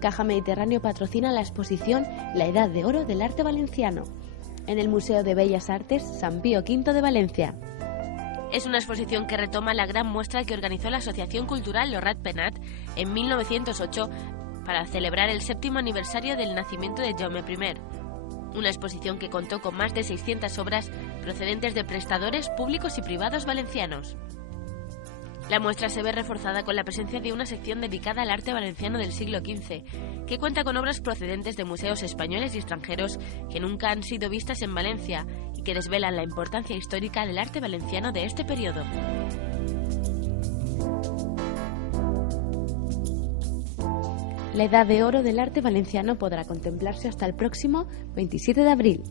Caja Mediterráneo patrocina la exposición La Edad de Oro del Arte Valenciano en el Museo de Bellas Artes San Pío V de Valencia. Es una exposición que retoma la gran muestra que organizó la Asociación Cultural Lo Rat Penat en 1908 para celebrar el 7º aniversario del nacimiento de Jaume I. Una exposición que contó con más de 600 obras procedentes de prestadores públicos y privados valencianos. La muestra se ve reforzada con la presencia de una sección dedicada al arte valenciano del siglo XV, que cuenta con obras procedentes de museos españoles y extranjeros que nunca han sido vistas en Valencia y que desvelan la importancia histórica del arte valenciano de este periodo. La Edad de Oro del Arte Valenciano podrá contemplarse hasta el próximo 27 de abril.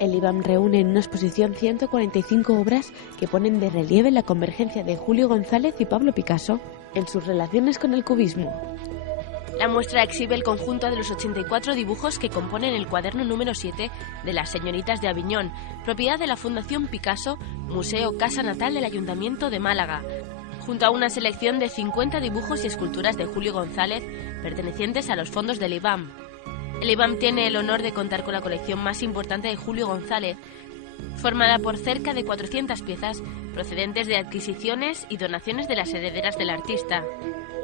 El IBAM reúne en una exposición 145 obras que ponen de relieve la convergencia de Julio González y Pablo Picasso en sus relaciones con el cubismo. La muestra exhibe el conjunto de los 84 dibujos que componen el cuaderno número 7 de Las Señoritas de Aviñón, propiedad de la Fundación Picasso, Museo Casa Natal del Ayuntamiento de Málaga, junto a una selección de 50 dibujos y esculturas de Julio González pertenecientes a los fondos del IBAM. El IBAM tiene el honor de contar con la colección más importante de Julio González, formada por cerca de 400 piezas procedentes de adquisiciones y donaciones de las herederas del artista.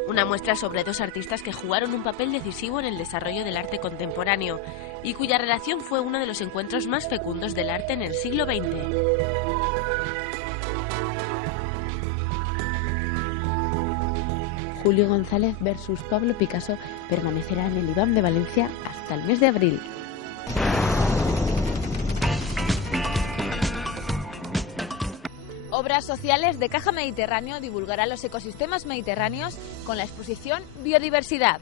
Una muestra sobre dos artistas que jugaron un papel decisivo en el desarrollo del arte contemporáneo y cuya relación fue uno de los encuentros más fecundos del arte en el siglo XX. Julio González versus Pablo Picasso permanecerá en el IBAM de Valencia hasta el mes de abril. Obras sociales de Caja Mediterráneo divulgará los ecosistemas mediterráneos con la exposición Biodiversidad.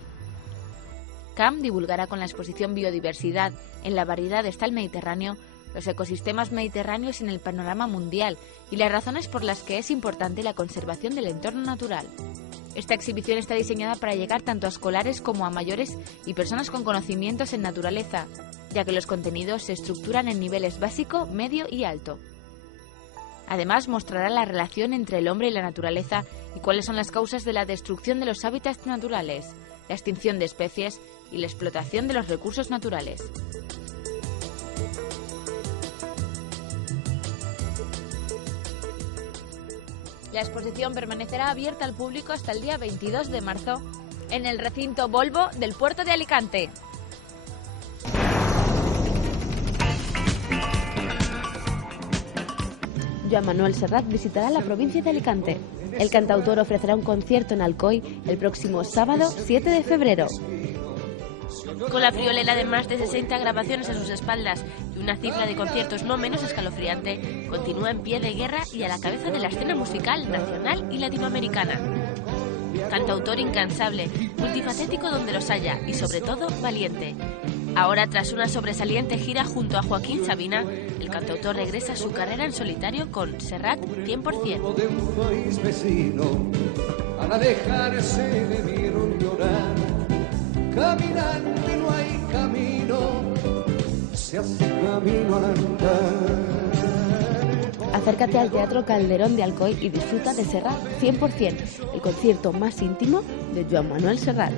CAM divulgará con la exposición Biodiversidad en la variedad está el Mediterráneo los ecosistemas mediterráneos en el panorama mundial y las razones por las que es importante la conservación del entorno natural. Esta exhibición está diseñada para llegar tanto a escolares como a mayores y personas con conocimientos en naturaleza, ya que los contenidos se estructuran en niveles básico, medio y alto. Además, mostrará la relación entre el hombre y la naturaleza y cuáles son las causas de la destrucción de los hábitats naturales, la extinción de especies y la explotación de los recursos naturales. La exposición permanecerá abierta al público hasta el día 22 de marzo en el recinto Volvo del puerto de Alicante. Joan Manuel Serrat visitará la provincia de Alicante. El cantautor ofrecerá un concierto en Alcoy el próximo sábado 7 de febrero. Con la friolera de más de 60 grabaciones a sus espaldas y una cifra de conciertos no menos escalofriante, continúa en pie de guerra y a la cabeza de la escena musical nacional y latinoamericana. Cantautor incansable, multifacético donde los haya y sobre todo valiente. Ahora, tras una sobresaliente gira junto a Joaquín Sabina, el cantautor regresa a su carrera en solitario con Serrat 100%. De un país vecino, al alejarse me vieron llorar, caminando y no hay camino, se hace camino al andar. Acércate al Teatro Calderón de Alcoy y disfruta de Serrat 100%, el concierto más íntimo de Joan Manuel Serrat.